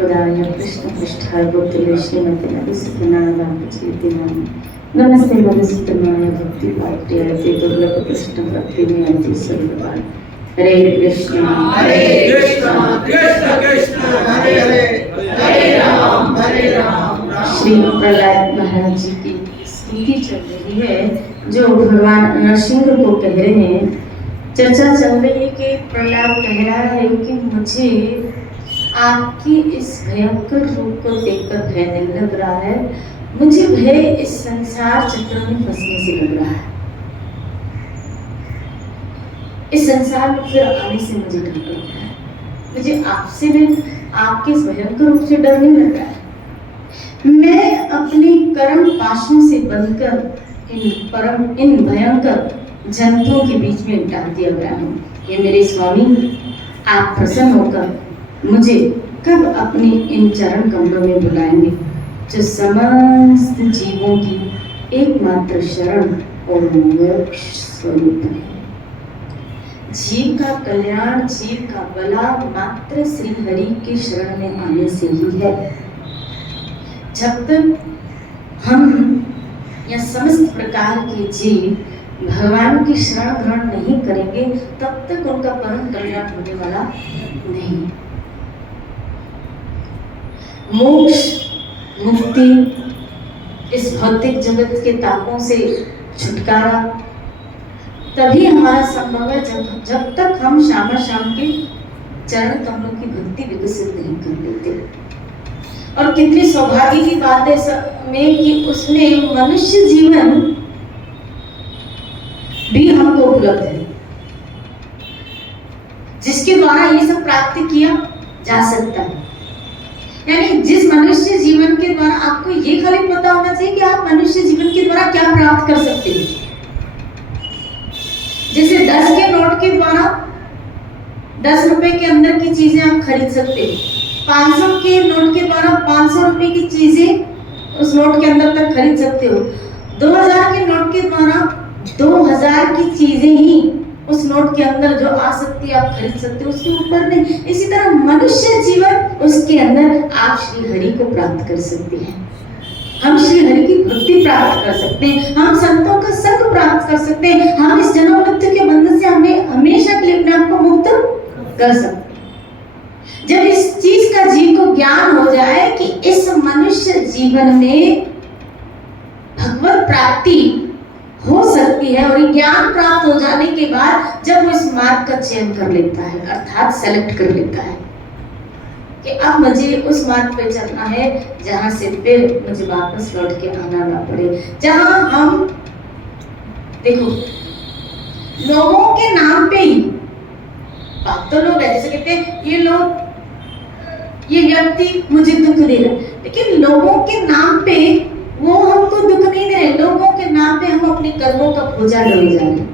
पदाय कृष्ण पृष्ठाय बुद्धे श्रीमती नमस्ते नमस्ते मधुसूदनाय भक्ति पाट्याय दुर्लभ कृष्ण भक्ति में सर्वपाल हरे कृष्ण कृष्ण कृष्ण हरे हरे हरे राम श्री प्रहलाद महाराज जी की स्तुति चल रही है जो भगवान नरसिंह को कह रहे हैं। चर्चा चल रही है कि प्रहलाद कह रहा है कि मुझे आपकी इस भयंकर रूप को देखकर भय नहीं लग रहा है, मुझे भय इस संसार चक्र में फंसने से लग रहा है। इस संसार में फिर आने से मुझे डर लग रहा है। मुझे आपसे भी आपके इस भयंकर रूप से डर नहीं लग रहा है। मैं अपने कर्म पाशों से बंधकर इन भयंकर जंतुओं के बीच में डाल दिया गया हूँ। ये मेरे स्वामी, आप प्रसन्न होकर मुझे कब अपने इन चरण कमलों में बुलाएंगे जो समस्त जीवों की एकमात्र शरण और मोक्ष स्वरूप है। जीव का कल्याण, जीव का भला मात्र श्री हरि के शरण में आने से ही है। जब तक हम या समस्त प्रकार के जीव भगवान की शरण ग्रहण नहीं करेंगे तब तक उनका परम कल्याण होने वाला नहीं। मोक्ष, मुक्ति, इस भौतिक जगत के तापों से छुटकारा तभी हमारा संभव है जब तक हम श्यामा श्याम के चरण कमलों की भक्ति विकसित नहीं कर लेते। और कितनी सौभाग्य की बात है में कि उसमें मनुष्य जीवन भी हमको उपलब्ध है, जिसके द्वारा ये सब प्राप्त किया जा सकता है। यानी जिस मनुष्य जीवन के द्वारा आपको ये खाली पता होना चाहिए कि आप मनुष्य जीवन के द्वारा क्या प्राप्त कर सकते हैं। जैसे 10 के नोट के द्वारा 10 रुपए के अंदर की चीजें आप खरीद सकते हैं। 500 के नोट के द्वारा 500 रुपए की चीजें उस नोट के अंदर तक खरीद सकते हो। 2000 के नोट के द्वारा 2000 की चीजें ही उस नोट के अंदर जो आ सकती है आप खरीद सकते हो, उसके ऊपर नहीं। इसी तरह मनुष्य जीवन, उसके अंदर आप श्री हरि को प्राप्त कर सकते हैं। हम श्री हरि की भक्ति प्राप्त कर सकते हैं, हम संतों का संग प्राप्त कर सकते हैं, हम इस जन्म मृत्यु के बंधन से हमें हमेशा के लिए अपने आप को मुक्त कर सकते हैं। जब इस चीज का जीव को ज्ञान हो जाए कि इस मनुष्य जीवन में भगवत प्राप्ति हो सकती है, और ज्ञान प्राप्त हो जाने के बाद जब वो इस मार्ग का चयन कर लेता है, अर्थात सेलेक्ट कर लेता है कि अब मुझे उस मार्ग पे चलना है जहां से फिर मुझे वापस लौट के आना ना पड़े, जहां हम देखो लोगों के नाम पे ही बात तो लोग है, जैसे कहते हैं ये लोग, ये व्यक्ति मुझे दुख दे रहा है, लेकिन लोगों के नाम पे वो हमको दुख नहीं दे रहे। लोगों के नाम पे हम अपने कर्मों का बोझा ढोए जा रहे हैं।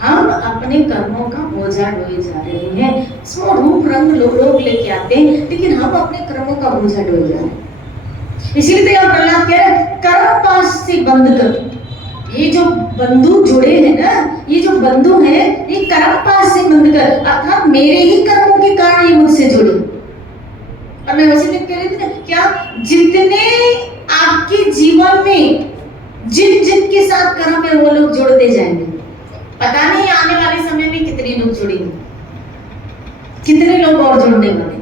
हम अपने कर्मों का बोझा ढोए जा रहे हैं। इसमें रूप रंग लोग लेके आते हैं, लेकिन हम अपने कर्मों का बोझा ढोए जा रहे हैं। इसीलिए तो यहाँ प्रहलाद कह रहे हैं कर्म पाश से बंध कर। ये जो बंधु जुड़े हैं ना, ये जो बंधु हैं, ये कर्म पाश से बंध कर, अर्थात मेरे ही कर्मों के कारण ये मुझसे जुड़े। और मैं वैसे कह रही थी ना, क्या जितने आपके जीवन में जिन के साथ कर्म है वो लोग जुड़ते जाएंगे, पता नहीं आने वाले समय में कितने लोग जुड़ेंगे, कितने लोग और जुड़ने वाले,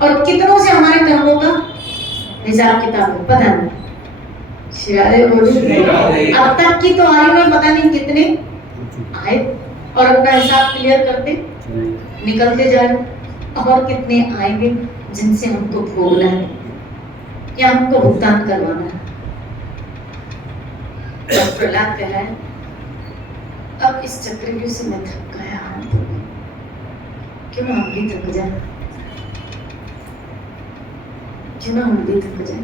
और कितनों से हमारे कर्मों का हिसाब किताब है पता नहीं। शिवालय बोली अब तक की तो आयु में पता नहीं कितने आए और अपना हिसाब क्लियर करते निकलते जा रहे, और कितने आएंगे जिनसे हमको भोगना है या हमको भुगतान करवाना है। प्रहलाद कह रहा है अब इस चक्रव्यूह से मैं थक गया हूं, क्यों ना हम भी थक जाए, क्यों ना हम भी थक जाए।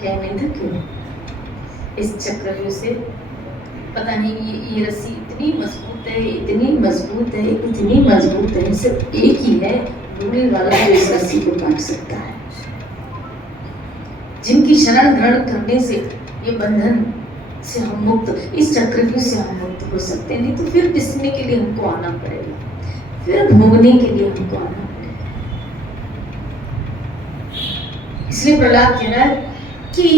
क्या नहीं थके इस चक्रव्यूह से? पता नहीं ये रस्सी इतनी मजबूत है, इतनी मजबूत है, इतनी मजबूत है, सिर्फ एक ही है रूढ़ी वाला जो इस रस्सी को काट सकता है। जिनकी शरण ग्रहण करने से ये बंधन से हम मुक्त, इस चक्रव्यूह से हम मुक्त हो सकते हैं। नहीं तो फिर पिसने के लिए हमको आना पड़ेगा, फिर भोगने के लिए हमको आना पड़ेगा। इसलिए प्रहलाद कह रहा है कि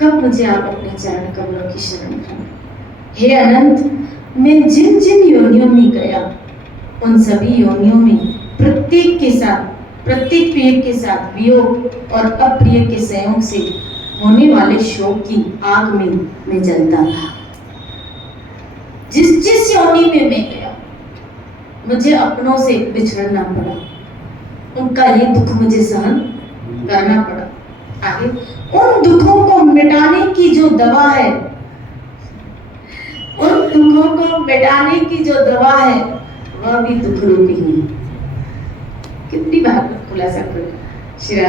कब मुझे आप अपने चरण कमलों की शरण लें। हे अनंत, मैं जिन जिन योनियों में गया उन सभी योनियों में प्रत्येक के साथ, प्रत्येक प्रिय के साथ वियोग और अप्रिय के संयोग से होने वाले शोक की आग में मैं जलता था। जिस जिस योनि में मैं गया मुझे अपनों से बिछड़ना पड़ा, उनका ये दुख मुझे सहन करना पड़ा। आगे, उन दुखों को मिटाने की जो दवा है, उन दुखों को मिटाने की जो दवा है वह भी दुख रूपी है। कितनी बात खुलासा कर श्री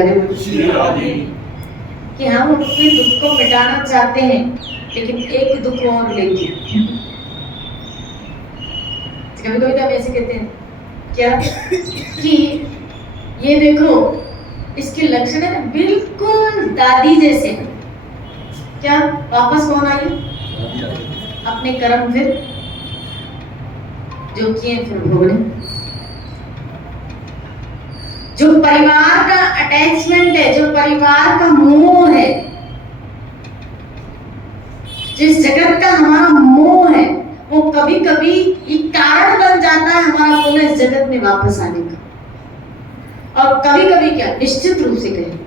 राधे कि हम उनके दुख को मिटाना चाहते हैं, लेकिन एक दुख और लेके। कभी कभी तो हम ऐसे कहते हैं क्या कि ये देखो इसके लक्षण है ना बिल्कुल दादी जैसे। क्या वापस कौन आए? अपने कर्म फिर जो किए फिर भोगने। जो परिवार का अटैचमेंट है, जो परिवार का मोह है, जिस जगत का हमारा मोह है, वो कभी कभी एक कारण बन जाता है हमारा पुनः इस जगत में वापस आने का। और कभी कभी क्या, निश्चित रूप से कहें,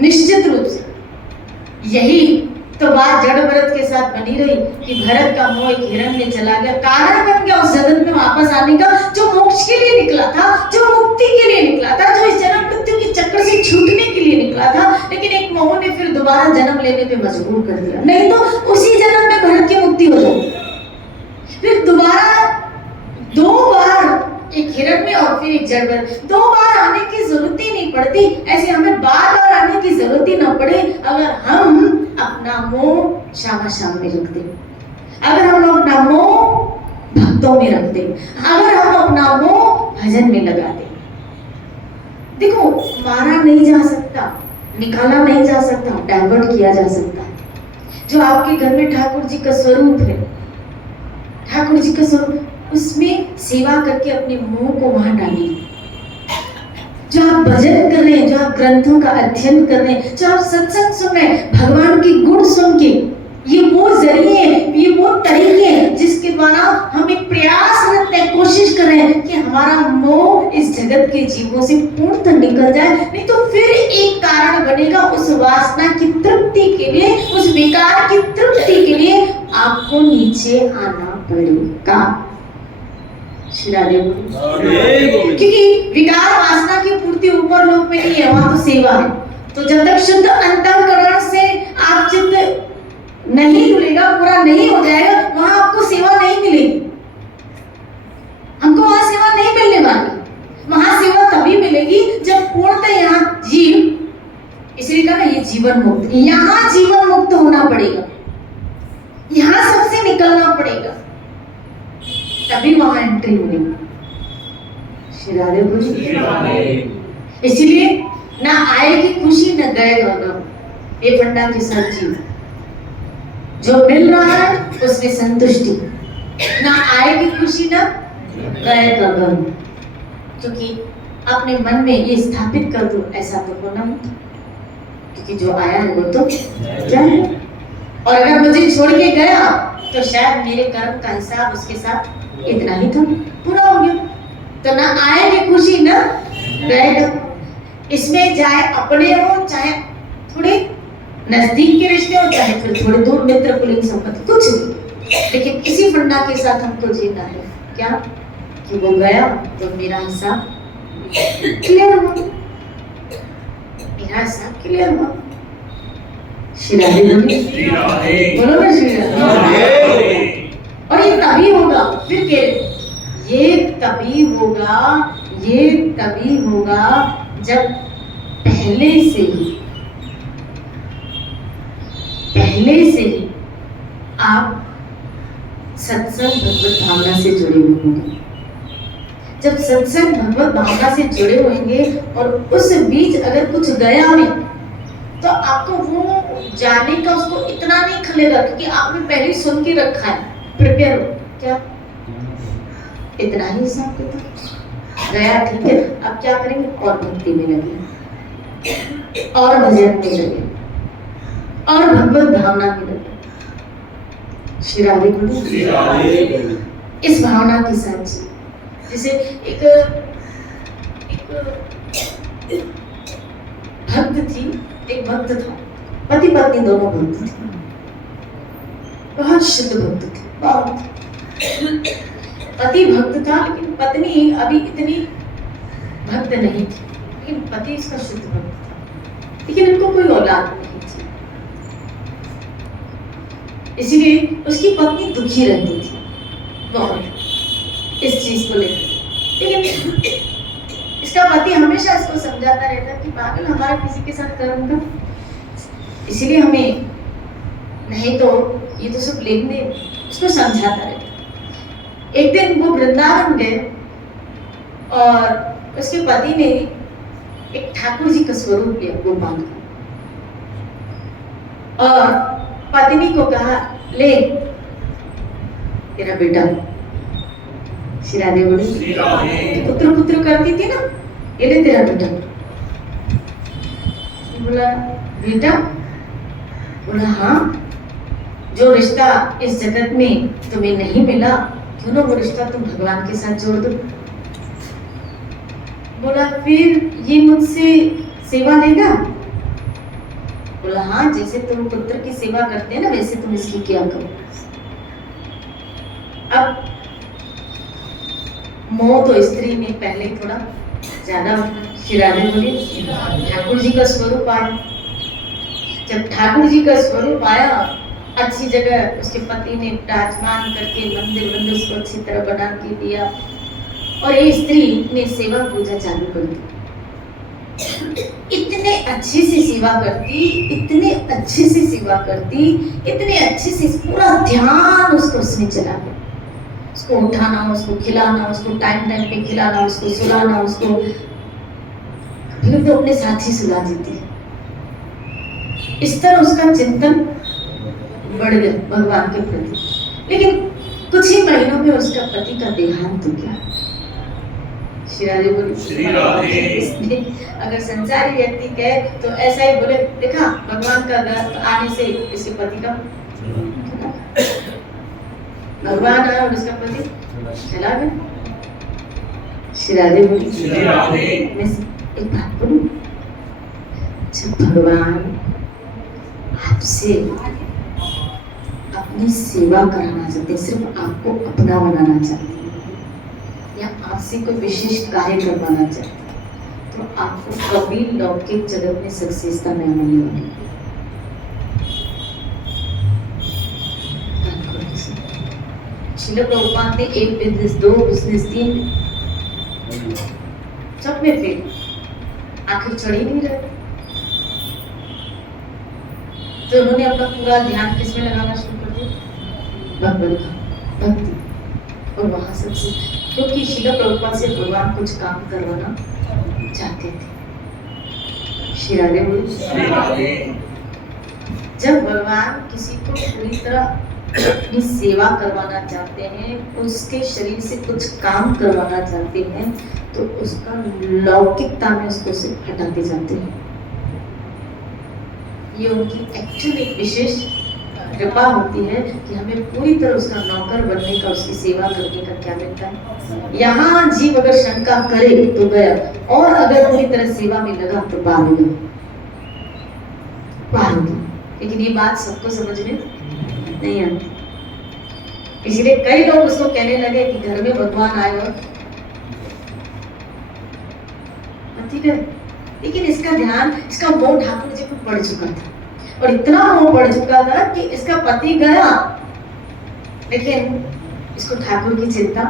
निश्चित रूप से यही तो बात जड़ भरत के साथ बनी रही कि भरत का मोह एक हिरण में चला गया, कारण बन गया उस जगत में वापस आने का, जो मोक्ष के लिए निकला था, जो मुक्ति के लिए निकला था, जो इस जन्म मृत्यु के चक्कर से छूटने के लिए निकला था। लेकिन एक मोह ने फिर दोबारा जन्म लेने पे मजबूर कर दिया। नहीं तो उसी जन्म में भरत की मुक्ति हो जाती, फिर दोबारा दो बार एक हिरण में और फिर एक जड़ भरत, दो बार आने की जरूरत ही नहीं पड़ती। ऐसे हमें बार बार आने की जरूरत ही ना पड़े अगर हम अपना मोह शामा शाम में रख दें, अगर हम अपना मोह भक्तों में रख दें, अगर हम अपना मोह भजन में लगा दें। देखो, मारा नहीं जा सकता, निकाला नहीं जा सकता, डाइवर्ट किया जा सकता है। जो आपके घर में ठाकुर जी का स्वरूप है, ठाकुर जी का स्वरूप, उसमें सेवा करके अपने मोह को वहां डालिए। जो आप भजन कर रहे हैं, जो आप ग्रंथों का अध्ययन कर रहे हैं, जो आप सत्संग सुन रहे हैं, भगवान के गुण सुन के, ये वो जरिए, ये वो तरीके हैं जिसके द्वारा हम एक प्रयास करते हैं, कोशिश कर रहे हैं कि हमारा मोह इस जगत के जीवों से पूर्णतः निकल जाए। नहीं तो फिर एक कारण बनेगा उस वासना की तृप्ति के लिए, उस विकार की तृप्ति के लिए आपको नीचे आना पड़ेगा। क्योंकि विकार वासना की पूर्ति ऊपर लोक में नहीं है, वहां तो सेवा है। तो जब तक शुद्ध अंतःकरण से आप चित्त नहीं खुलेगा, पूरा नहीं हो जाएगा, वहां आपको सेवा नहीं मिलेगी। हमको वहां सेवा नहीं मिलने वाली। वहां सेवा तभी मिलेगी जब पूर्णतः यहाँ जीव, इसलिए कहा ना ये जीवन मुक्त, यहाँ जीवन मुक्त होना पड़ेगा, यहाँ सबसे निकलना पड़ेगा, तभी वहां एंट्री होगी। श्री राधे बोलिए। इसलिए ना आएगी खुशी न गएगा गम, ये फंडा के साथ जीव। जो मिल रहा है उसमें संतुष्टि, ना आएगी खुशी न गएगा गम। क्योंकि अपने मन में ये स्थापित कर दो, ऐसा तो होना नहीं, क्योंकि जो आया है वो तो जाए। और अगर मुझे छोड़ के गया तो शायद मेरे कर्म का हिसाब उसके साथ इतना ही था, पूरा हो गया। तो ना आएगी खुशी न रहेगा। इसमें चाहे अपने हो, चाहे थोड़े नजदीक के रिश्ते हो, चाहे फिर थोड़े दूर मित्र कुलीन संपत्ति, कुछ नहीं, लेकिन इसी फंडा के साथ हमको जीना है। क्या कि वो गया तो मेरा हिसाब क्लियर हुआ, मेरा हिसाब क्लियर हुआ। श्री राधे बोलो ना, श्री राधे। और ये तभी होगा, फिर ये तभी होगा, ये तभी होगा जब पहले से ही आप सत्संग भगवत भावना से जुड़े होंगे। जब सत्संग भगवत भावना से जुड़े होंगे और उस बीच अगर कुछ गया भी तो आपको वो जाने का उसको इतना नहीं खलेगा, क्योंकि आपने पहले सुन के रखा है, प्रिपेयर हो। क्या इतना ही हिसाब किताब गया, ठीक है। अब क्या करेंगे, और भक्ति में लगे, और भजन में लगे, और भगवत भावना में लगे। श्री राधे बोलो। इस भावना के साथ जी, जैसे एक भक्त थी, एक भक्त था, पति पत्नी दोनों भक्त थे, बहुत शुद्ध भक्त थे, बहुत। पति भक्त था लेकिन पत्नी अभी इतनी भक्त नहीं थी, लेकिन पति इसका शुद्ध भक्त था, लेकिन उनको कोई औलाद नहीं थी, इसीलिए उसकी पत्नी दुखी रहती थी बहुत इस चीज को लेकर। लेकिन इसका पति हमेशा इसको समझाता रहता कि पागल, हमारा किसी के साथ कर्म का, इसीलिए हमें नहीं तो ये तो सब लेने, उसको समझाता रहता। एक दिन वो वृंदावन गए और उसके पति ने एक ठाकुर जी का स्वरूप लिया गोपाल का, और पत्नी को कहा, ले तेरा बेटा। श्री राधे बोली, पुत्र पुत्र करती थी ना, ये ले तेरा बेटा। बोला बेटा? बोला हाँ, जो रिश्ता इस जगत में तुम्हें नहीं मिला, क्यों ना वो रिश्ता तुम भगवान के साथ जोड़ दो। बोला फिर ये मुझसे सेवा लेगा? बोला हाँ, जैसे तुम पुत्र की सेवा करते हैं ना, वैसे तुम इसकी किया करो। अब मोह तो स्त्री में पहले थोड़ा ज्यादा। श्री राधे बोली, ठाकुर जी का स्वरूप आया। जब ठाकुर जी का स्वरूप आया, अच्छी जगह उसके पति ने विराजमान करके मंदिर उसको अच्छी तरह बना के दिया, और ये स्त्री ने सेवा पूजा चालू कर दी। इतने अच्छे से सेवा करती, इतने अच्छे से सेवा करती, इतने अच्छे से, पूरा ध्यान उसको उसमें चला गया। उसको उठाना, उसको खिलाना, उसको टाइम टाइम पे खिलाना, उसको सुलाना, उसको कभी तो अपने साथ ही सुला देती। इस तरह उसका चिंतन बढ़ गया भगवान के प्रति। लेकिन कुछ ही महीनों में उसका पति का देहांत हो गया। श्री राधे बोले, अगर संसारी व्यक्ति कहे तो ऐसा ही बोले, देखा भगवान का आने से इसके पति का, भगवान आया और उसका पति चला गया। श्री राधे बोली, मैं एक बात बोलूं, जब भगवान आपसे अपनी सेवा कराना चाहते हैं, सिर्फ आपको अपना बनाना चाहते हैं, या आपसे कोई विशेष कार्य करवाना चाहते हैं, तो आपको कभी लौकिक जगत में सक्सेसता नहीं मिलेगी। श्रील प्रभुपाद ने एक बिजनेस, दो बिजनेस, तीन, सब में फेल, आखिर चढ़ ही नहीं रहे। तो उन्होंने अपना पूरा ध्यान किसमें लगाना शुरू कर दिया? भक्ति। और वहां सबसे, क्योंकि श्रील प्रभुपाद से भगवान कुछ काम करवाना चाहते थे। श्री राधे बोली, जब भगवान किसी को पूरी तरह अपनी सेवा करवाना चाहते हैं, उसके शरीर से कुछ काम करवाना चाहते हैं, तो उसका लौकिकता में उसको से हटाते जाते हैं। ये उनकी एक्चुअली एक विशेष कृपा होती है कि हमें पूरी तरह उसका नौकर बनने का, उसकी सेवा करने का क्या मिलता है। यहाँ जीव अगर शंका करे तो गया, और अगर पूरी तरह सेवा में लगा तो पार होगा। लेकिन ये बात सबको समझ में नहीं आती, इसलिए कई लोग उसको कहने लगे कि घर में भगवान आए और ठीक है। लेकिन इसका ध्यान, इसका मोह ठाकुर जी को पड़ चुका था, और इतना मोह पड़ चुका था कि इसका पति गया, लेकिन इसको ठाकुर की चिंता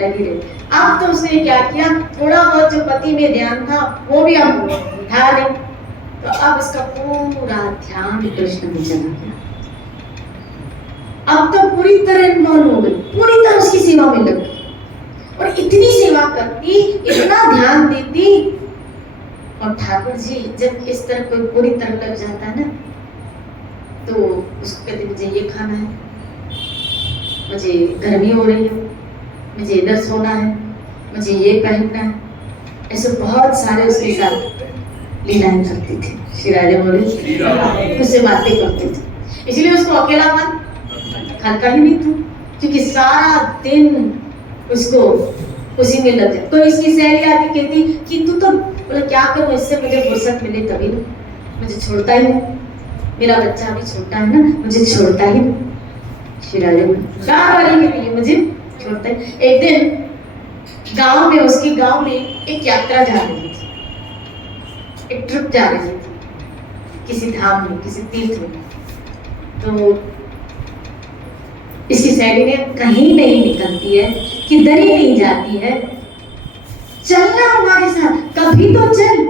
लगी रही। अब तो उसने क्या किया, थोड़ा बहुत जो पति में ध्यान था वो भी अब उठा नहीं, तो अब इसका पूरा ध्यान कृष्ण में चला गया। अब तो पूरी तरह इन्वॉल्व हो गई, पूरी तरह उसकी सेवा में लग गई, और इतनी सेवा करती, इतना ध्यान देती। और ठाकुर जी जब इस तरह कोई पूरी तरह लग जाता है ना, तो उसको कहते मुझे ये खाना है, मुझे गर्मी हो रही है, मुझे इधर सोना है, मुझे ये पहनना है। ऐसे बहुत सारे उसके साथ लीलाएं करती थी। श्री राधे बोले उससे बातें करते थे, इसलिए उसको अकेलापन खाता ही नहीं था, क्योंकि सारा दिन उसको उसी में लग जाए। कोई इसकी सहेली आके कहती कि तू तो, बोला क्या करूं, इससे मुझे फुर्सत मिले तभी ना, मुझे छोड़ता ही नहीं, मेरा बच्चा अभी छोटा है ना, मुझे छोड़ता ही नहीं। श्री राधे वाली के लिए मुझे छोड़ता ही। एक दिन गांव में, उसके गांव में एक यात्रा जा रही थी, एक ट्रिप जा रही थी किसी धाम में, किसी तीर्थ में। तो इसकी सहेली ने कहीं नहीं निकलती है, किधर ही नहीं जाती है, चलना हमारे साथ, कभी तो चल।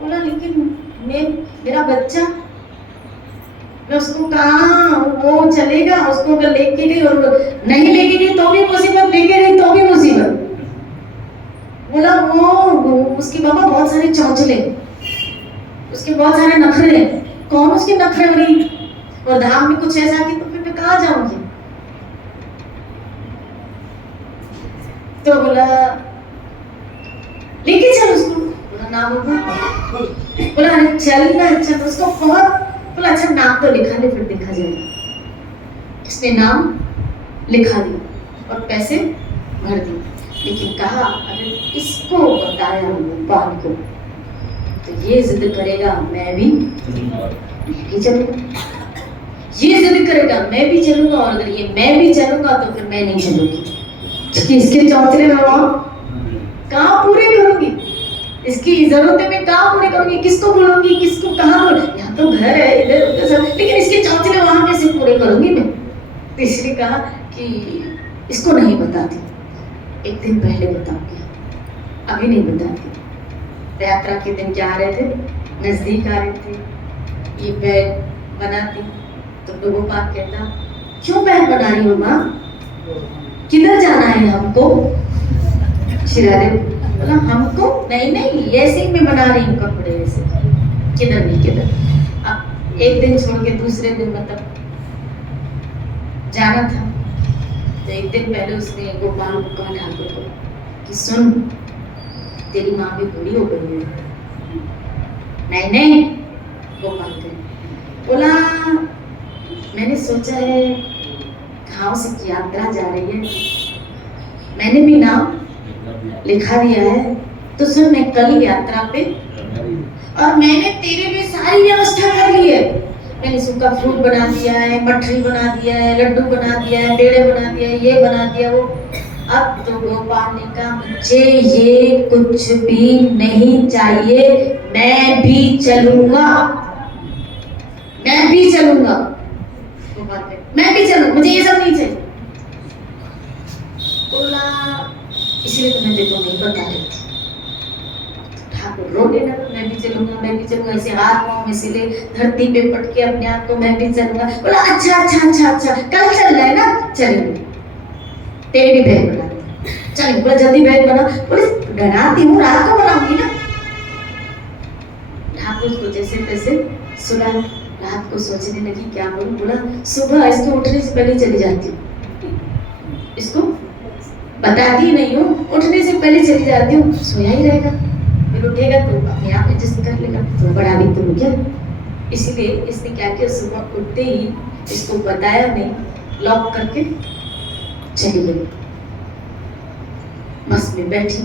बोला लेकिन मेरा बच्चा, मैं उसको कहाँ, वो चलेगा, उसको अगर लेके गई और नहीं लेके गई तो भी मुसीबत, लेके गई तो भी मुसीबत। बोला वो उसकी बाबा बहुत सारे चौंचले, उसके बहुत सारे नखरे, कौन उसके नखरे हो रही, और धाम में कुछ ऐसा कि तो फिर मैं कहाँ जाऊंगी। तो बोला लेके चल उसको, बोला ना बाबा, बोला अरे चल ना, अच्छा तो उसको बहुत, बोला अच्छा नाम तो लिखा ले, फिर देखा जाएगा। इसने नाम लिखा दिया और पैसे भर दिए, लेकिन कहा अगर इसको बताया गोपाल को तो ये जिद करेगा मैं भी चलूंगा, ये जिद करेगा मैं भी चलूंगा, और अगर ये मैं भी चलूंगा तो फिर मैं नहीं चलूंगी, क्योंकि इसके चौंतरे में कहाँ पूरे करूंगी, इसकी जरूरतें मैं कहाँ पूरे करूंगी, किसको बोलूंगी, किसको कहाँ बोलूंगी, यहाँ तो घर है इधर उधर सब, लेकिन इसके चौंतरे वहां कैसे पूरे करूंगी मैं। तो इसलिए कहा कि इसको नहीं बताती, एक दिन पहले बताऊंगी, अभी नहीं बताती। यात्रा के दिन क्या आ रहे थे, नजदीक आ रहे थे, ये बैग बनाती तो लोगों का कहता क्यों बैग बना रही हो माँ, किधर जाना है हमको। श्री राधे बोला हमको नहीं नहीं, ऐसे ही मैं बना रही हूँ कपड़े, ऐसे किधर नहीं किधर। अब एक दिन छोड़ के दूसरे दिन मतलब जाना था, तो एक दिन पहले उसने गोपाल को कहा, ठाकुर को, कि सुन तेरी माँ भी बूढ़ी हो गई है। नहीं नहीं, गोपाल ने बोला मैंने सोचा है गांव से यात्रा जा रही है, मैंने भी नाम लिखा दिया है, तो सुन मैं कल यात्रा पे, और मैंने तेरे लिए सारी व्यवस्था कर ली है, मैंने सूखा फ्रूट बना दिया है, मठरी बना दिया है, लड्डू बना दिया है, पेड़े बना दिया है, ये बना दिया वो। अब तो गोपाल ने कहा मुझे ये कुछ भी नहीं चाहिए, मैं भी चलूंगा, मैं भी चलूंगा। गोपाल ने मैं भी चलूंगा, मुझे ये सब नहीं चाहिए। बोला इसलिए तो मैं तेरे को नहीं बता रही थी। ठाकुर रोने लगा, मैं भी चलूंगा, मैं भी चलूंगा, ऐसे हाथ पांव में सिले धरती पे पटके अपने आप को, मैं भी चलूंगा। बोला अच्छा अच्छा अच्छा अच्छा, कल चल रहा है ना, चलेंगे, तेरी भी बैग बना चल, बोला जल्दी बैग बना। बोले बनाती हूँ, रात को बनाऊंगी ना। ठाकुर को जैसे तैसे सुला, रात को सोचने लगी क्या करूं। बोला सुबह इसको उठने से पहले चली जाती हूँ, इसको बताती नहीं हूँ, उठने से पहले चली जाती हूँ, सोया ही रहेगा, फिर उठेगा तो अपने आप एडजस्ट कर लेगा, तो बड़ा भी तुम क्या। इसीलिए इसने क्या किया, सुबह उठते ही इसको बताया नहीं, लॉक करके चली गई, बस में बैठी,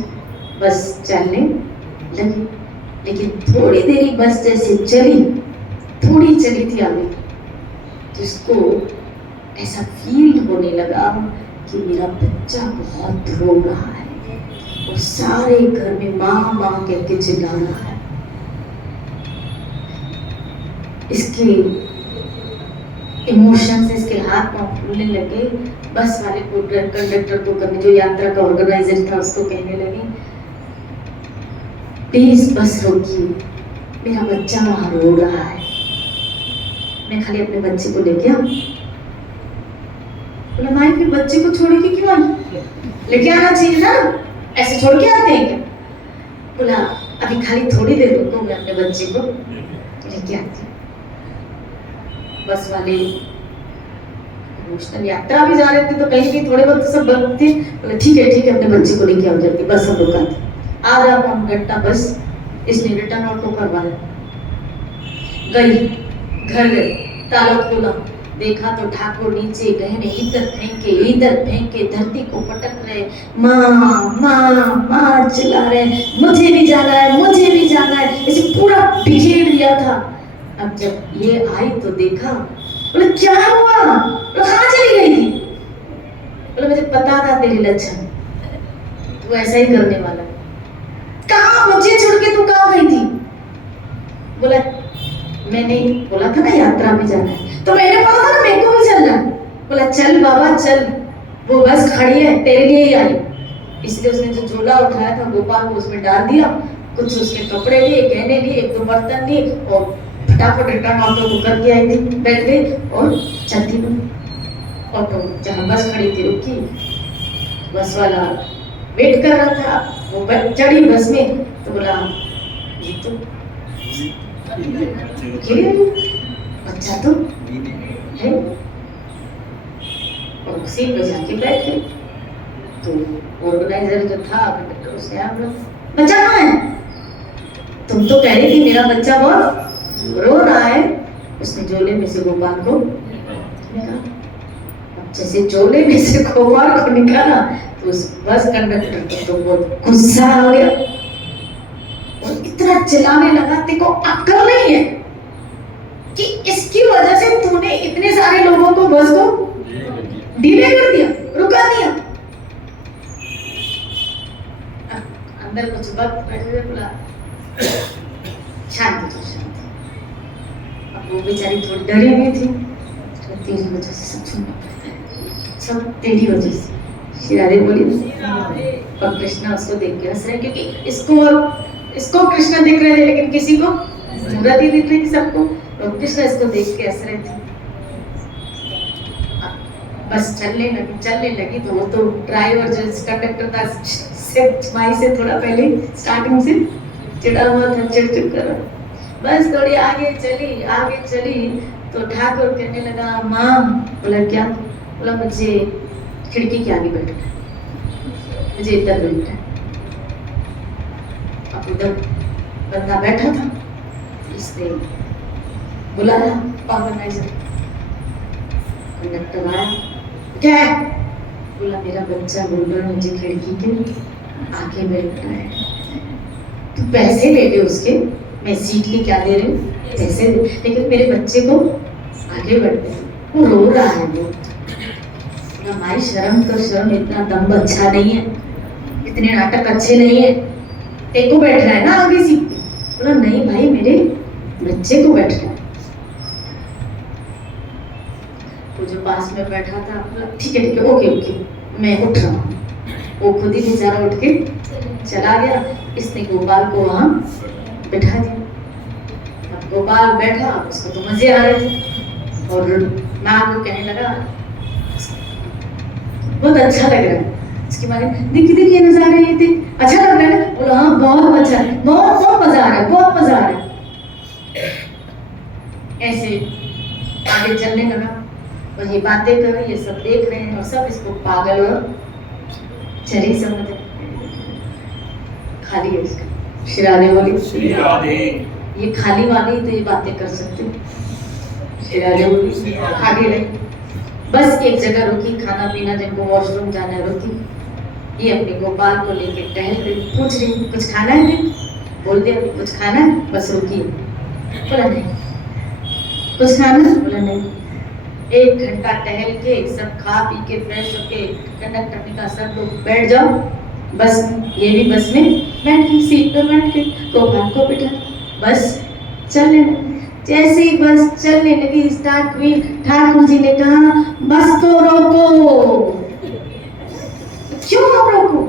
बस चलने लगी। लेकिन थोड़ी देरी बस जैसे चली, थोड़ी चली थी आगे, तो इसको ऐसा फील होने लगा कि मेरा बच्चा बहुत रो रहा है, और सारे घर में माँ माँ करके चिल्ला रहा है। इसके इमोशंस, इसके हाथ पांव फूलने लगे। बस वाले को, कंडक्टर को, करने जो यात्रा का ऑर्गेनाइजर था उसको कहने लगी प्लीज बस रोकिए, मेरा बच्चा वहां रो रहा है, मैं खाली अपने बच्चे को लेके आऊं। बोला माई फिर बच्चे को छोड़ के क्यों आई, लेके आना चाहिए ना, ऐसे छोड़ के आते हैं क्या। बोला अभी खाली थोड़ी देर रुको, मैं अपने बच्चे को लेके आती हूँ। बस वाले इमोशनल यात्रा भी जा रहे थे तो कहीं भी थोड़े बहुत तो सब बंद थे। बोले ठीक है अपने बच्चे को लेके आओ जल्दी, बस हम लोग आते आधा पौन घंटा बस इसने रिटर्न ऑटो करवाया। गई घर गई, ताला खोला, देखा तो ठाकुर नीचे गहने इधर फेंके धरती को पटक रहे, माँ माँ माँ चिल्ला रहे, मुझे भी जाना है, इसे पूरा बिखेर दिया था। अब जब ये आई तो देखा, बोले क्या हुआ, बोले कहाँ चली गई थी, बोले मुझे पता था तेरे लक्षण, तू ऐसा ही करने वाला। कहाँ मुझे छोड़ के तू कहाँ गई थी, बोला मैंने बोला था ना यात्रा में जाना है, तो मैंने बोला था ना मेरे को भी चलना है। बोला चल बाबा चल, वो बस खड़ी है तेरे लिए ही आई। इसलिए उसने जो झोला उठाया था गोपाल को उसमें डाल दिया, कुछ उसके कपड़े लिए, गहने लिए, एक दो बर्तन लिए और फटाफट रिटर्न ऑटो को करके आई थी, बैठ गई और चलती गई। ऑटो जहाँ बस खड़ी थी रुकी, बस वाला वेट कर रहा था, वो चढ़ी बस में तो बोला ये तो बच्चा तो है, और सीट पे जाके बैठ गई। तो ऑर्गेनाइजर जो था कंडक्टर, उसने आप लोग बच्चा कहाँ है, तुम तो कह रही थी मेरा बच्चा बहुत रो रहा है। उसने झोले में से गोपाल को निकाला, जैसे झोले में से गोपाल को निकाला तो उस बस कंडक्टर को तो बहुत गुस्सा आ गया और इतना चिल्लाने लगा, तेको अक्ल नहीं है कि इसकी वजह से तूने इतने सारे लोगों को बस को डिले कर दिया, रुका दिया। अंदर कुछ वक्त बैठे बोला शांति तो शांति। अब वो बेचारी थोड़ी डरी हुई थी, तो तेरी वजह से सब सुनना पड़ता है, सब तेरी वजह से। श्री राधे बोली। और कृष्णा उसको देख के हंस रहे, क्योंकि इसको कृष्णा देख रहे थे लेकिन किसी को मूर्ति ही दिख रही थी सबको, और कृष्णा इसको देख के हंस रहे थे। बस चलने लगी तो वो तो ड्राइवर जो कंडक्टर था माई से थोड़ा पहले स्टार्टिंग से चिड़ा हुआ था, चिड़ कर रहा। बस थोड़ी आगे चली तो ठाकुर कहने लगा माँ, बोला क्या, बोला मुझे खिड़की के आगे बैठना है, मुझे इधर बैठना है। अब उधर बंदा बैठा था, इसने बुलाया ऑर्गेनाइजर, कंडक्टर आया, क्या है, बोला मेरा बच्चा बोल रहा मुझे खिड़की के आगे बैठना है। तो पैसे ले ले उसके, मैं सीट के क्या दे रही हूँ, पैसे दे, लेकिन मेरे बच्चे को आगे बैठने, वो रो रहा है। वो हमारी शर्म तो शर्म, इतना दम अच्छा नहीं है, इतने नाटक अच्छे नहीं है, तेको बैठना है ना आगे सीट पे। बोला नहीं भाई, मेरे बच्चे को बैठना है। वो जो पास में बैठा था बोला ठीक है ओके मैं उठ रहा हूँ। वो खुद ही बेचारा उठ के चला गया। इसने गोपाल को वहां बैठा दिया। अब गोपाल बैठा, उसको तो मजे आ रहे थे और माँ को कहने लगा बहुत अच्छा लग रहा है। इसके बारे में देखिए नजारे ये थे, अच्छा लग रहा है। बोला हाँ बहुत अच्छा, बहुत मजा आ रहा है, बहुत मजा आ रहा है। ऐसे आगे चलने लगा और ये बातें कर रहे, ये सब देख रहे हैं और सब इसको पागल और चरी समझ। खाली है इसका। श्री राधे बोली, श्री राधे। ये खाली वाली तो ये बातें कर सकते। श्री राधे बोली, खाली रही। बस एक जगह रुकी, खाना पीना, जिनको वॉशरूम जाना रुकी। ये अपने गोपाल को लेके टहल रही, पूछ रही कुछ खाना है नहीं, बोल दिया कुछ खाना है, बस रुकी। बोला नहीं कुछ खाना, बोला नहीं। 1 घंटा टहल के सब खा पी के फ्रेश होके कंडक्टर ने कहा सब लोग बैठ जाओ बस में। ये भी बस में बैठ के सीट पर बैठ के गोपाल को बिठा, बस चलने लगी। जैसे ही बस चलने लगी स्टार्ट हुई, ठाकुर जी ने कहा बस को रोको। क्यों आप रोको?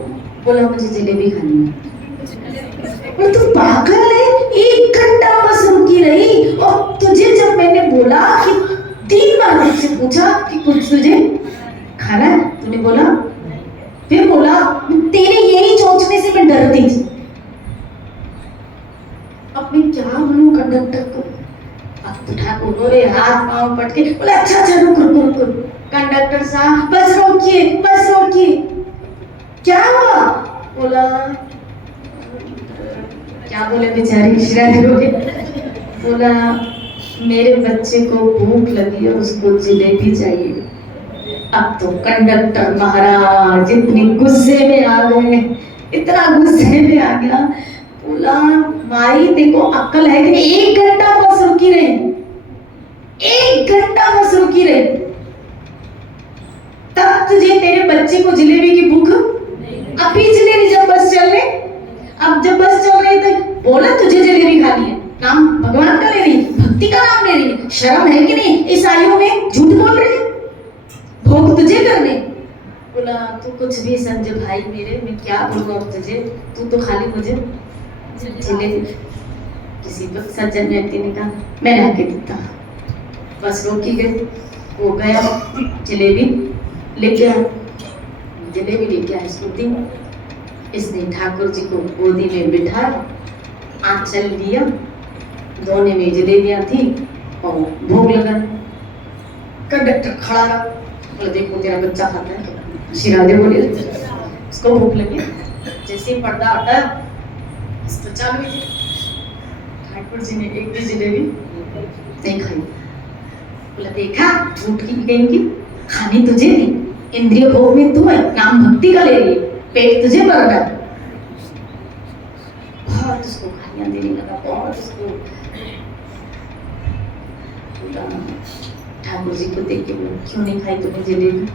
बोला मुझे जलेबी खानी है। और तू पागल है, 1 घंटा बस रुकी रही और तुझे जब मैंने बोला कि 3 बार मुझसे पूछा कि कुछ तुझे खाना है, तूने बोला, फिर बोला तेरे यही सोचने से मैं डरती थी। अब मैं क्या बोलूं कंडक्टर को? अब तो ठाकुर बोले हाथ पांव पटके, बोला अच्छा रुक। कंडक्टर साहब बस रोकिए, बस रोकिए। क्या हुआ? बोला, क्या बोले बेचारी शिरानी हो गई। बोला, मेरे बच्चे को भूख लगी है, उसको जिलेबी चाहिए। अब तो कंडक्टर महाराज इतने गुस्से में आ गए, इतना गुस्से में आ गया। बोला, माई देखो अक्ल है कि नहीं, 1 घंटा बस रुकी रहे, 1 घंटा बस रुकी रहे, तब तुझे तेरे बच्चे को जलेबी की भूख? अभी जलेबी जब बस चल रही, अब जब बस चल रही तो बोला तुझे जलेबी खानी है, नाम भगवान का ले रही, भक्ति का नाम ले रही, शर्म है कि नहीं? इस आयु में झूठ बोल रही है, भोग तुझे करने। बोला, तू कुछ भी समझ भाई मेरे, मैं क्या बोलूं अब तुझे, तू तो खाली मुझे जलेबी। किसी वक्त सज्जन व्यक्ति ने कहा, मैं लाके देता। बस रोकी गई, वो गया जलेबी लेके आया, जलेबी लेके आया, इसको दी। इसने ठाकुर जी को गोदी में बिठाया, आंचल लिया, दोने में जलेबियां थी और भोग लगा। कंडक्टर खड़ा रहा, बोले देखो तेरा बच्चा खाता है। शिरादे बोले, उसको भूख लगी, जैसे ही पर्दा हटा तो चालू हुई। ठाकुर जी ने एक भी जलेबी नहीं खाई। बोला, देखा झूठ की कहेंगी, खानी तुझे नहीं, इंद्रिय भोग में तू है, नाम भक्ति का ले रही, पेट तुझे भर रहा। बहुत उसको गालियां देने लगा, बहुत उसको। ठाकुर जी को देख के बोला, क्यों नहीं खाई तुमने जलेबी?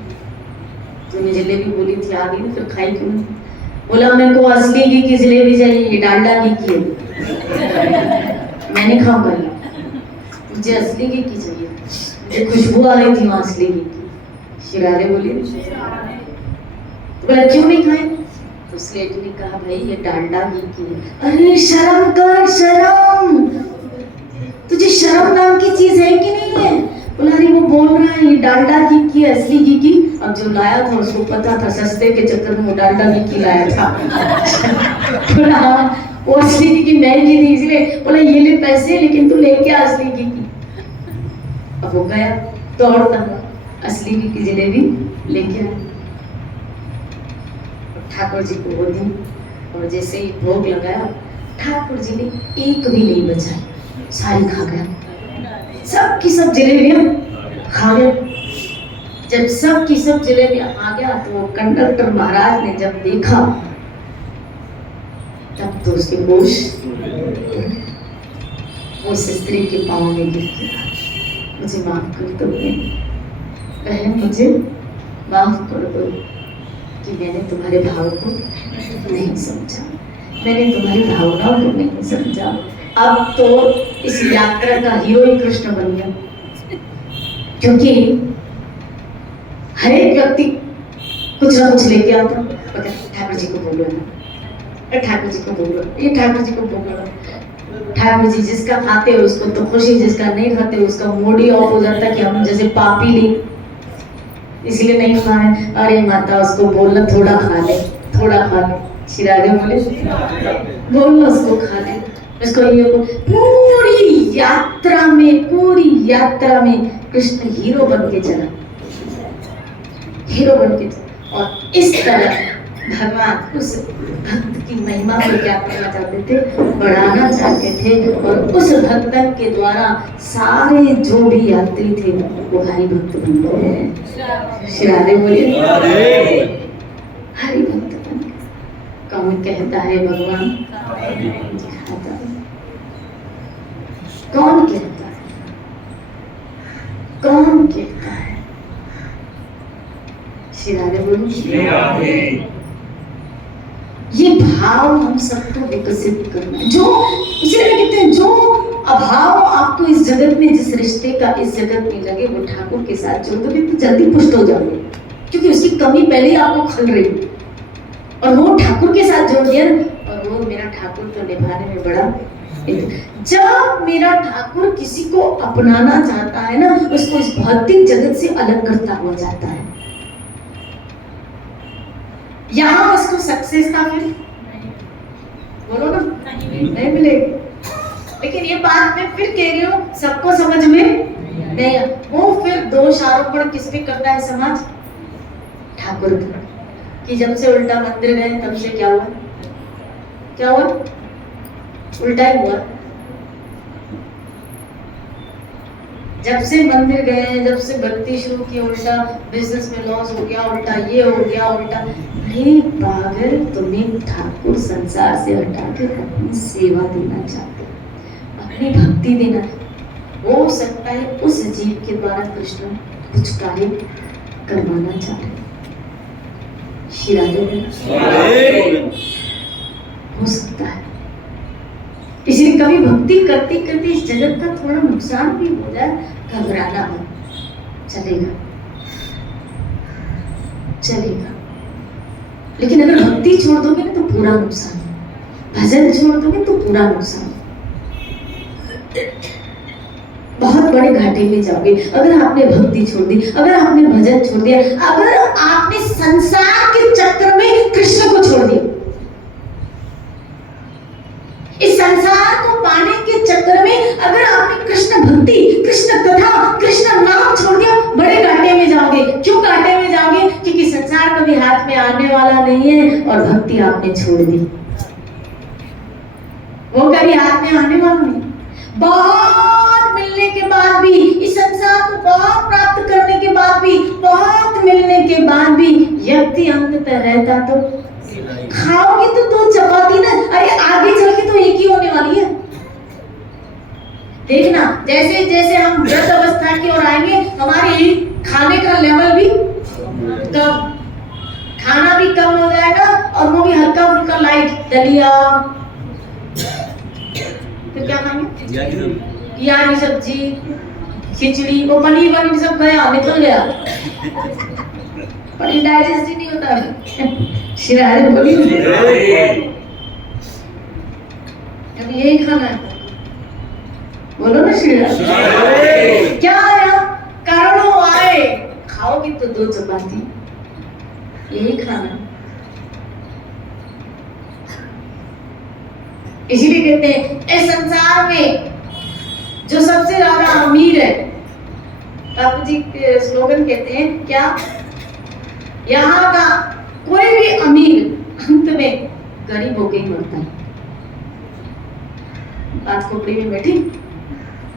तूने जलेबी बोली थी आ गई, फिर खाई क्यों नहीं? बोला, मेरे को असली घी की जलेबी चाहिए, ये डालडा घी की है, मैं नहीं खाऊंगा ये, मुझे असली घी की चाहिए, मुझे खुशबू आ रही थी वहां असली घी की। शिरारे बोले, बोला क्यों नहीं खाए? उस लेडी ने कहा, भाई ये डालडा घी की है। अरे शर्म कर, शर्म, तुझे शर्म नाम की चीज है कि नहीं है? बोला, अरे वो बोल रहा है ये डालडा घी की, असली घी की। अब जो लाया था उसको पता था सस्ते के चक्कर में वो डालडा घी की लाया था। बोला, हाँ वो असली घी की महंगी थी इसलिए। बोला, ये ले पैसे, लेकिन तू लेके आ असली घी की। अब वो गया दौड़ता, असली घी की जलेबी लेके आया, ठाकुर जी को वो दी, और जैसे ही भोग लगाया, ठाकुर जी ने एक भी नहीं बचाई, सारी खा गया, सब की सब जलेबियां खा गया। जब सब की सब जलेबियां खा गया तो वो कंडक्टर महाराज ने जब देखा, तब तो उसके होश उस स्त्री के पांव में गिर गया। मुझे माफ कर दो बहन, मुझे माफ कर दो कि मैंने तुम्हारे भाव को नहीं समझा, मैंने तुम्हारी भावनाओं को नहीं समझा। अब तो इस यात्रा का हीरो ही कृष्ण बन गया, क्योंकि हर एक व्यक्ति कुछ ना कुछ लेके आता। ठाकुर जी को बोलो ना, ठाकुर जी को बोलो, ये ठाकुर जी को बोलो। ठाकुर जी जिसका खाते हो उसको तो खुशी, जिसका नहीं खाते उसका मूड ही ऑफ हो जाता है कि हम जैसे पापी ली इसलिए नहीं खाए। अरे माता उसको बोलना थोड़ा खा ले, थोड़ा खा ले। शिरागे बोले, बोलना उसको खा ले, उसको ये पूरी यात्रा में कृष्ण हीरो बन के चला, हीरो बन के चला। और इस तरह भगवान उस भक्त की महिमा को क्या करना चाहते थे, बढ़ाना चाहते थे, और उस भक्तन के द्वारा सारे जो भी यात्री थे वो हरि भक्त बन गए। शिरादे बोलिए, हरि भक्त बन गए। कौन कहता है भगवान? कौन कहता है? कौन कहता है? शिरादे बोलिए। ये भाव हम सबको विकसित करना है। जो इसलिए कहते हैं, जो अभाव आपको इस जगत में, जिस रिश्ते का इस जगत में लगे, वो ठाकुर के साथ जोड़ दोगे तो जल्दी पुष्ट हो जाओगे, क्योंकि उसकी कमी पहले ही आपको खल रही है। और वो ठाकुर के साथ जोड़ दिया, और वो मेरा ठाकुर तो निभाने में बड़ा। जब मेरा ठाकुर किसी को अपनाना चाहता है ना, उसको इस भौतिक जगत से अलग करता हुआ जाता है। यहाँ उसको सक्सेस का फिर बोलो ना, नहीं मिलेगी। लेकिन ये बात मैं फिर कह रही हूँ, सबको समझ में नहीं, वो फिर दोष आरोपण किस पे करता है समाज? ठाकुर पर, कि जब से उल्टा मंदिर गए तब से क्या हुआ? क्या हुआ? उल्टा ही हुआ। जब से मंदिर गए, जब से भक्ति शुरू की, उल्टा बिजनेस में लॉस हो गया, उल्टा ये हो गया, उल्टा। अरे पागल, तुम्हें ठाकुर संसार से हटा के अपनी सेवा देना चाहते, अपनी भक्ति देना। हो सकता है उस जीव के द्वारा कृष्ण कुछ कार्य करवाना चाहते। श्री राधे हो सकता है। इसलिए कभी भक्ति करते करते इस जगत का थोड़ा नुकसान भी हो जाए, घबराना हो, चलेगा चलेगा। लेकिन अगर भक्ति छोड़ दोगे ना तो पूरा नुकसान है, भजन छोड़ दोगे तो पूरा नुकसान है, बहुत बड़े घाटे में जाओगे। अगर आपने भक्ति छोड़ दी, अगर आपने भजन छोड़ दिया, अगर आपने संसार के चक्र में कृष्ण को छोड़ दिया, इस संसार को पाने के चक्कर में अगर आपने कृष्ण भक्ति, कृष्ण कथा, कृष्ण नाम छोड़ दिया, बड़े घाटे में जाओगे। क्यों घाटे में जाओगे? क्योंकि संसार कभी हाथ में आने वाला नहीं है और भक्ति आपने छोड़ दी, वो कभी हाथ में आने वाला नहीं। बहुत मिलने के बाद भी, इस संसार को बहुत प्राप्त करने के बाद भी, बहुत मिलने के बाद भी व्यक्ति अंततः रहता तो खाओगे तो दो चपाती ना, अरे आगे चल के तो एक ही होने वाली है। देखना, जैसे जैसे हम वृद्ध अवस्था की ओर आएंगे, हमारी खाने का लेवल भी कम, खाना भी कम हो जाएगा और वो भी हल्का फुल्का लाइट, दलिया, तो क्या खाएंगे? प्याज की सब्जी, खिचड़ी, वो पनीर वनीर सब गया, निकल गया, पनीर डाइजेस्ट ही नहीं होता। शिरारे बोली अब यही खाना है, बोलो ना शिरारे। क्या आया? कारणों आए, खाओगे तो दो चपाती, यही खाना। इसीलिए कहते हैं इस संसार में जो सबसे ज्यादा अमीर है, ठाकुर जी स्लोगन कहते हैं क्या? यहाँ का कोई भी अमीर अंत में गरीब होके ही मरता है। बात खोपड़ी में बैठी,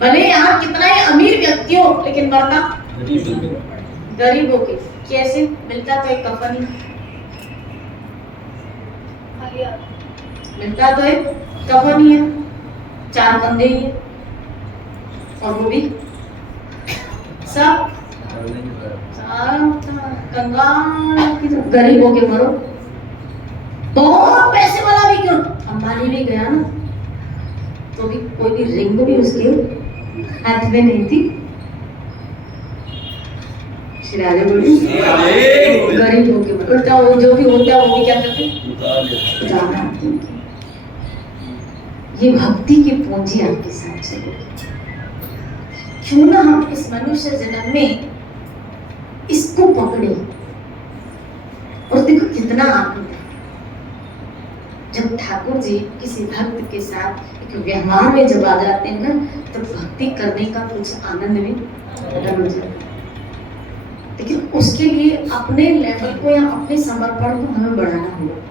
भले यहाँ कितना ही अमीर व्यक्ति हो लेकिन मरता गरीब होके। कैसे? मिलता तो एक कफन ही, मिलता तो एक कफन ही है, चार कंधे ही है, और वो भी सब कंगाल, गरीब होके मरो। बहुत पैसे वाला भी क्यों, अंबानी भी गया ना, तो भी कोई भी रिंग भी उसके हाथ में नहीं थी। शिरारे बोली गरीब होके मरो, जो भी होता है वो भी क्या करते, उतारना। ये भक्ति की पूंजी आपके साथ चलेगी। क्यों ना हम इस मनुष्य जन्म में इसको पकड़े। और देखो कितना आनंद है जब ठाकुर जी किसी भक्त के साथ एक व्यवहार में जब आ जाते हैं ना, तो भक्ति करने का कुछ आनंद भी अलग हो जाता है। लेकिन उसके लिए अपने लेवल को या अपने समर्पण को हमें बढ़ाना होगा।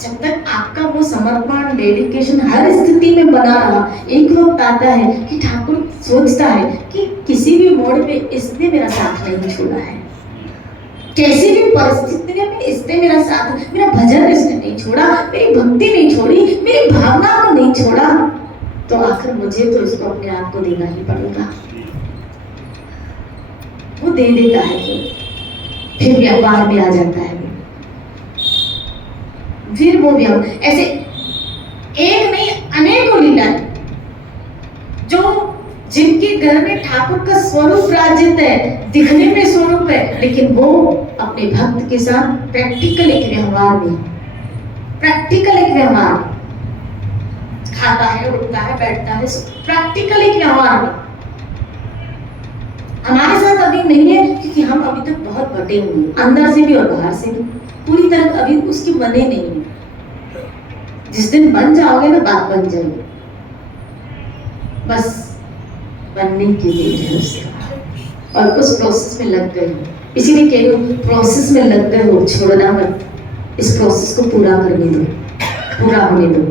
जब तक आपका वो समर्पण, डेडिकेशन हर स्थिति में बना रहा, एक वक्त आता है कि ठाकुर सोचता है कि किसी भी मोड़ पे इसने मेरा साथ नहीं छोड़ा है, कैसी भी परिस्थिति में इसने मेरा साथ, मेरा भजन इसने नहीं छोड़ा, मेरी भक्ति नहीं छोड़ी, मेरी भावना को नहीं छोड़ा, तो आखिर मुझे तो इसको अपने आप को देना ही पड़ेगा। वो दे देता है, फिर व्यापार में आ जाता है। फिर वो भी ऐसे एक नहीं अनेकों लीला जो जिनके घर में ठाकुर का स्वरूप राजित है, दिखने में स्वरूप है, लेकिन वो अपने भक्त के साथ प्रैक्टिकल एक व्यवहार में, प्रैक्टिकल एक व्यवहार, खाता है, उठता है, बैठता है, प्रैक्टिकल एक व्यवहार में हमारे साथ अभी नहीं है, क्योंकि हम अभी तक बहुत बटे हुए हैं, अंदर से भी और बाहर से भी, पूरी तरह अभी उसकी बने नहीं है। जिस दिन बन जाओगे ना, बात बन जाएगी। बस बनने की देर है उसका, और उस प्रोसेस में लग गए हो, इसीलिए कह रही हूँ प्रोसेस में लग गए हो, छोड़ना मत, इस प्रोसेस को पूरा करने दो, पूरा होने दो,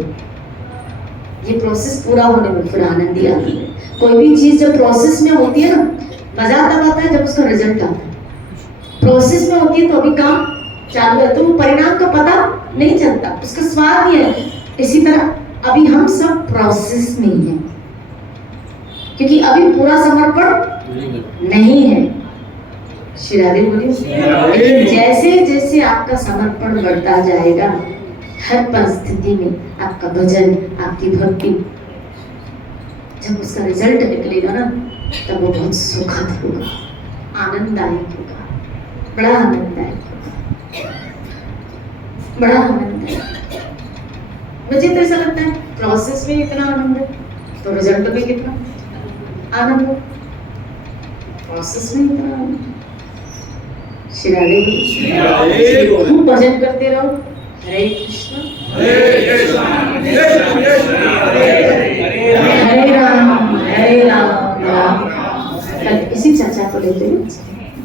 ये प्रोसेस पूरा होने में फिर आनंद ही आती है। कोई भी चीज जब प्रोसेस में होती है ना, मजा तब आता है जब उसका रिजल्ट आता है। प्रोसेस में होती है तो अभी काम चालू है तो वो परिणाम का पता नहीं चलता, उसका स्वाद नहीं है। इसी तरह अभी हम सब प्रोसेस में ही हैं, क्योंकि अभी पूरा समर्पण नहीं है। श्री राधे बोलिए। लेकिन जैसे जैसे आपका समर्पण बढ़ता जाएगा, हर परिस्थिति में आपका भजन, आपकी भक्ति, जब उसका रिजल्ट निकलेगा ना, तब वो बहुत सुखद होगा, आनंददायक होगा, बड़ा आनंददायक होगा, बड़ा आनंददायक। मुझे तो ऐसा लगता है प्रोसेस में इतना आनंद है तो रिजल्ट में कितना आनंद हो, प्रोसेस में इतना आनंद। श्री राधे बोलिए। खूब भजन करते रहो। हरे कृष्ण हरे राम राम राम। कल इसी चर्चा को लेते हैं।